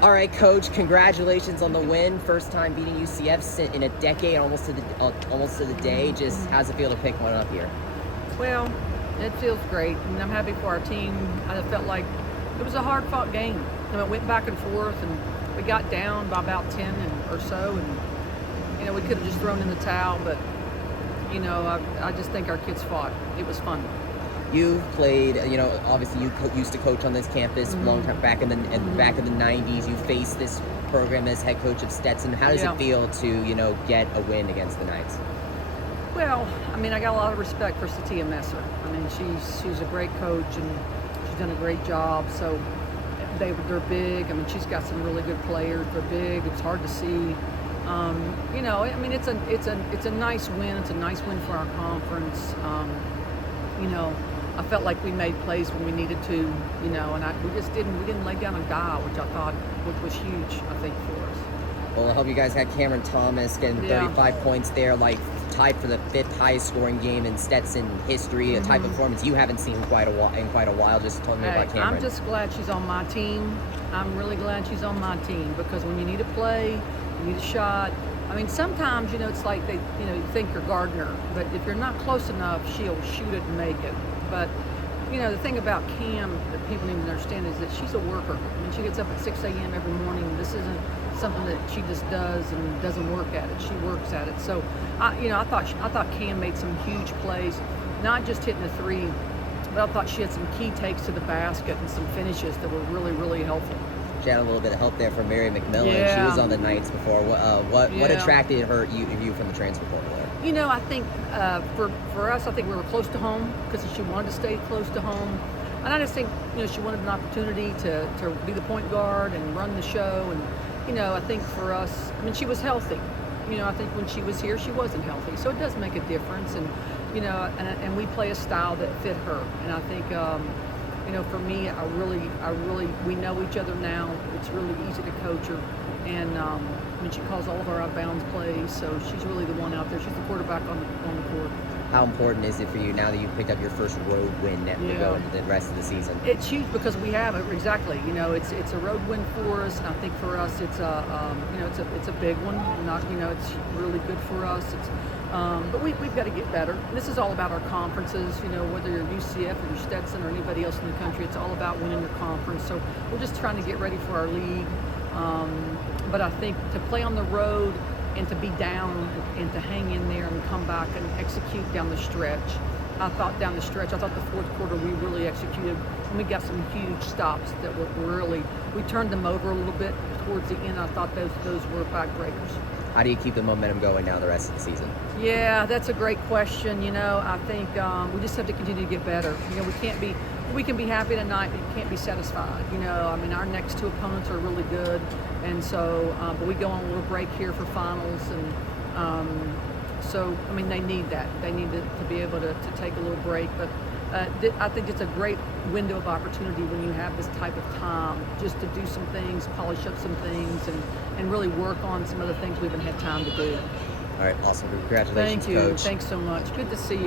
All right, Coach, congratulations on the win. First time beating UCF in a decade, almost to the day. Just how's it feel to pick one up here? Well, it feels great, and I'm happy for our team. I felt like it was a hard-fought game. It went back and forth, and we got down by about 10 or so, and we could have just thrown in the towel, but I just think our kids fought. It was fun. You've played, obviously you used to coach on this campus long time back in the back in the '90s. You faced this program as head coach of Stetson. How does it feel to get a win against the Knights? Well, I got a lot of respect for Satia Messer. She's a great coach, and she's done a great job. So they're big. She's got some really good players. They're big. It's hard to see. It's a nice win. It's a nice win for our conference. I felt like we made plays when we needed to, and we didn't lay down a guy, which was huge, I think, for us. Well, I hope you guys had Cameron Thomas getting 35 points there, tied for the 5th highest scoring game in Stetson history, a type of performance you haven't seen in quite a while. Just tell me about Cameron. I'm just glad she's on my team. I'm really glad she's on my team, because when you need a play, you need a shot. Sometimes, it's like you think you're Gardner, but if you're not close enough, she'll shoot it and make it. But, the thing about Cam that people need to understand is that she's a worker. She gets up at 6 a.m. every morning. This isn't something that she just does and doesn't work at it. She works at it. So, I thought Cam made some huge plays, not just hitting the three, but I thought she had some key takes to the basket and some finishes that were really, really helpful. She had a little bit of help there from Mary McMillan. She was on the Knights before. What attracted you from the transfer portal there? I think for us, I think we were close to home because she wanted to stay close to home. And I just think, she wanted an opportunity to be the point guard and run the show. And, I think for us, she was healthy. I think when she was here, she wasn't healthy. So it does make a difference. And, and we play a style that fit her. And I think, for me, we know each other now. It's really easy to coach her. And she calls all of our out-of-bounds plays, so she's really the one out there. She's the quarterback on the court. How important is it for you now that you've picked up your first road win to go into the rest of the season? It's huge because we have it, exactly. It's a road win for us, and I think for us it's a big one. It's really good for us. But we've got to get better. This is all about our conferences. Whether you're UCF or you're Stetson or anybody else in the country, it's all about winning your conference. So we're just trying to get ready for our league. But I think to play on the road and to be down and to hang in there and come back and execute down the stretch. I thought the fourth quarter we really executed, and we got some huge stops that were we turned them over a little bit towards the end. I thought those were backbreakers. How do you keep the momentum going now the rest of the season? Yeah, that's a great question. I think we just have to continue to get better. We can be happy tonight, but you can't be satisfied. Our next two opponents are really good, and so but we go on a little break here for finals, and so they need that. They need to be able to take a little break, but I think it's a great window of opportunity when you have this type of time just to do some things, polish up some things, and really work on some of the things we haven't had time to do. All right, awesome. Congratulations, Thank you. Coach. Thanks so much. Good to see you.